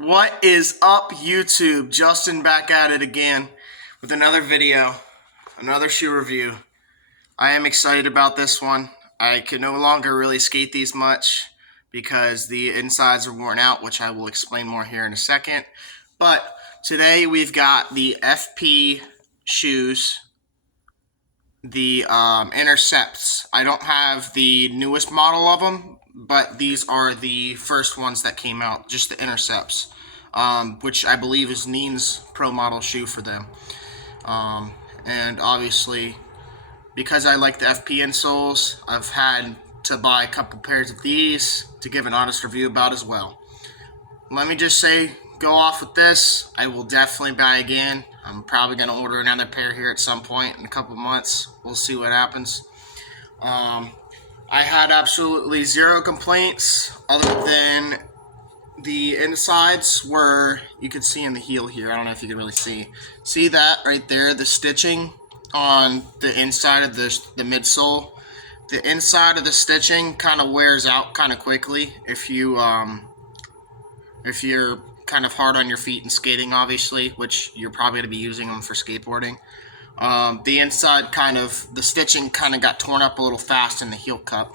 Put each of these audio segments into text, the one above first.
What is up, YouTube? Justin back at it again with another video, another shoe review. I am excited about this one. I can no longer really skate these much because the insides are worn out, which I will explain more here in a second. But today we've got the FP shoes, the intercepts. I don't have the newest model of them, but these are the first ones that came out, just the intercepts, which I believe is Neen's pro model shoe for them. And obviously, because I like the FP insoles, I've had to buy a couple pairs of these to give an honest review about as well. Let me just say, go off with this. I will definitely buy again. I'm probably going to order another pair here at some point in a couple months. We'll see what happens. I had absolutely zero complaints other than the insides were, you can see in the heel here. I don't know if you can really see. See that right there, the stitching on the inside of the midsole. The inside of the stitching kind of wears out kind of quickly if you're kind of hard on your feet and skating, obviously, which you're probably going to be using them for skateboarding. The inside the stitching kind of got torn up a little fast in the heel cup,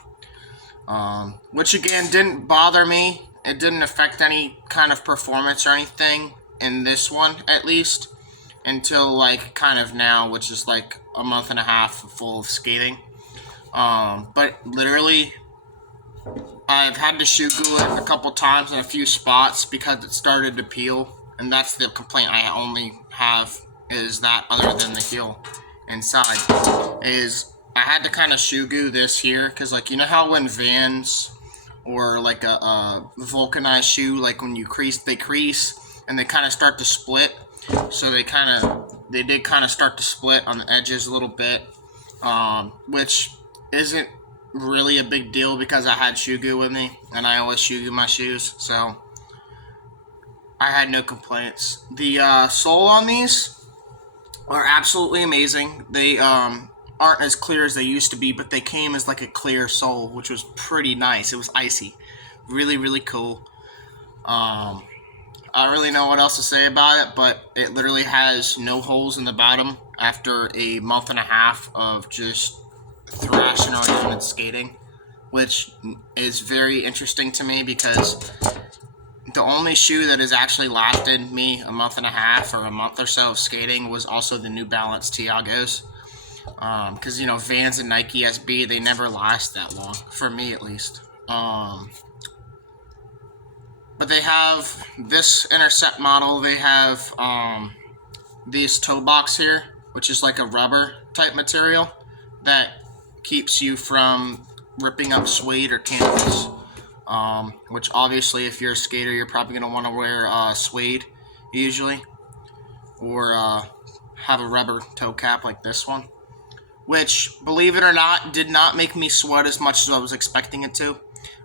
which again didn't bother me. It didn't affect any kind of performance or anything in this one, at least, until like kind of now, which is like a month and a half full of skating. But literally, I've had to shoe glue it a couple times in a few spots because it started to peel, and that's the complaint I only have, is that other than the heel inside, is I had to kind of shoe glue this here, because like, you know how when Vans or like a vulcanized shoe, like when you crease, they crease and they kind of start to split, so they did kind of start to split on the edges a little bit, which isn't really a big deal because I had shoe glue with me and I always shoe glue my shoes, so I had no complaints. The sole on these are absolutely amazing. They aren't as clear as they used to be, but they came as like a clear sole, which was pretty nice. It was icy, really cool. I don't really know what else to say about it, but it literally has no holes in the bottom after a month and a half of just thrashing around and skating, which is very interesting to me because the only shoe that has actually lasted me a month and a half or a month or so of skating was also the New Balance Tiagos, because you know, Vans and Nike SB, they never last that long, for me at least. But they have this intercept model. They have this toe box here, which is like a rubber type material that keeps you from ripping up suede or canvas, which obviously if you're a skater, you're probably going to want to wear suede usually, or have a rubber toe cap like this one, which, believe it or not, did not make me sweat as much as I was expecting it to.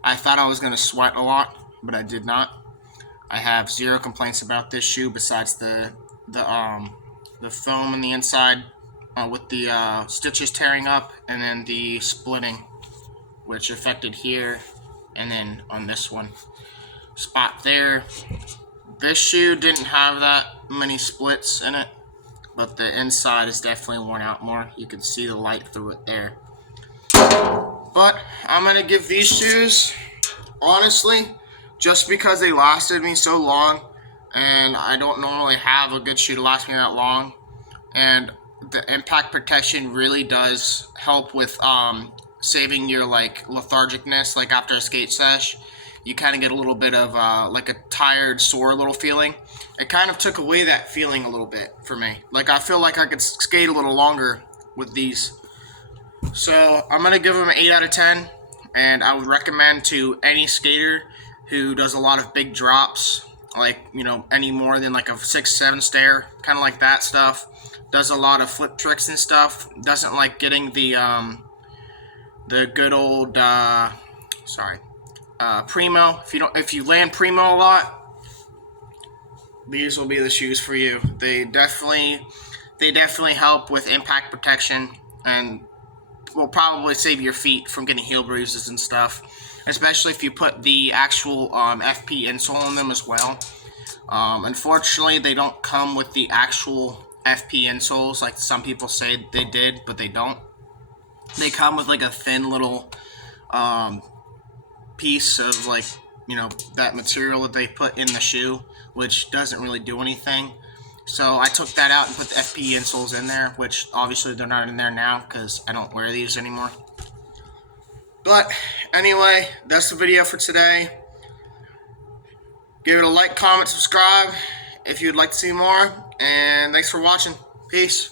I thought I was going to sweat a lot, but I did not. I have zero complaints about this shoe besides the foam on the inside, with the stitches tearing up, and then the splitting, which affected here and then on this one spot there. This shoe didn't have that many splits in it, but the inside is definitely worn out more. You can see the light through it there. But I'm gonna give these shoes, honestly, just because they lasted me so long, and I don't normally have a good shoe to last me that long, and the impact protection really does help with saving your like lethargicness. Like after a skate sesh, you kind of get a little bit of like a tired, sore little feeling. It kind of took away that feeling a little bit for me. Like I feel like I could skate a little longer with these. So I'm gonna give them an 8 out of 10, and I would recommend to any skater who does a lot of big drops, like, you know, any more than like a 6-7 stair, kind of like that stuff, does a lot of flip tricks and stuff, doesn't like getting the good old primo. If you land primo a lot, these will be the shoes for you. They definitely help with impact protection and will probably save your feet from getting heel bruises and stuff, especially if you put the actual FP insole on them as well. Unfortunately, they don't come with the actual FP insoles like some people say they did, but they don't. They come with like a thin little piece of like, that material that they put in the shoe, which doesn't really do anything. So I took that out and put the FP insoles in there, which obviously they're not in there now because I don't wear these anymore. But anyway, that's the video for today. Give it a like, comment, subscribe if you'd like to see more. And thanks for watching. Peace.